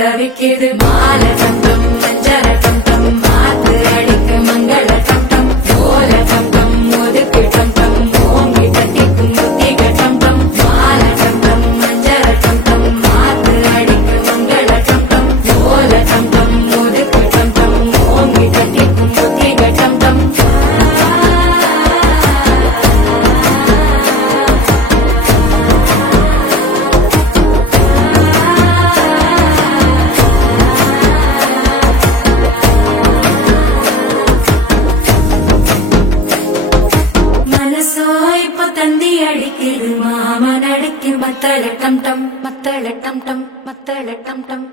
தவிக்குது மால டம் மஞ்சர டம் மாத்து அடிக்க மங்கள டம் ஓல டம் ஒதுக்கு டம் ஓங்கி தட்டிக்கும் முத்திக டம் மால டம் மஞ்சர டம் மாத்து அடிக்க மங்கள டம் ஓல டம் ஒதுக்கு டம் ஓங்கி தட்டிக்கும் முத்திக டம் தந்தி அடிக்குது மாமன் அடிக்கு மத்தள டம் டம் மத்தள டம் டம் மத்தள டம் டம்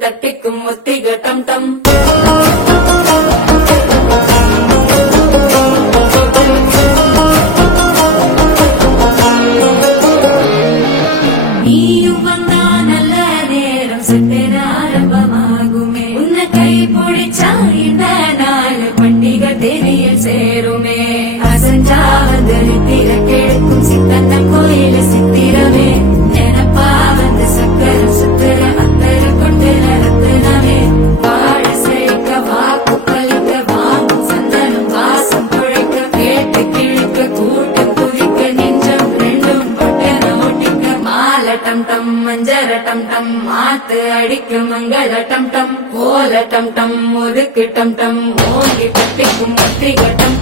தட்டிக்கும் முத்திக டம் டம் நீயும் வந்தா நல்ல நேரம் சித்திர ஆரம்பமாகுமே உன்னை கை பிடிச்சா இந்த நாள் பண்டிகை தெரியல் சேருமே அசஞ்சா வந்து திறக்கெடுக்கும் சித்தன்ன கோயில சித்திரமே நினப்பா வந்து சக்கர சுத்திர டம் டம் மஞ்சர டம் டம் மாத்து அடிக்கு மங்கள டம் டம் ஓல டம் டம் ஒதுக்கு டம் டம் ஓங்கி தட்டிக்கும் முத்திக டம்